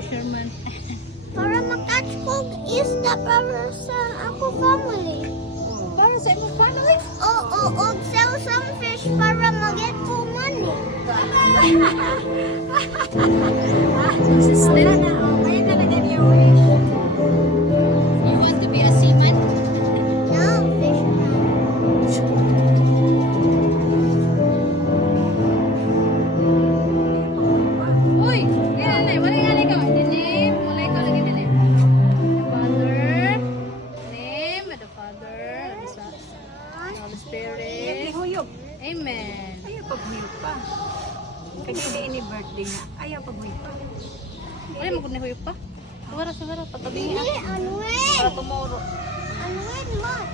fisherman. Para makatch ko isda para sa ako family. Para sa imong family? Oo, sell some fish para mag-get ko money. Consistent. Ayun talaga niya wish. You want to be a seaman? No, fisherman. Uy! Yan na, wala nga ikaw. The name, wala ikaw lagi na name. Father, name, the Father, the Son, the Holy Spirit. Huyog. Amen. Ayaw paghuyog pa. Kasi di ini birthday na. Ayaw paghuyog pa. Wala mo kung nahuyok pa? Sigara, patabi Dili, niya. unwin. Para tomorrow. Unwin, what?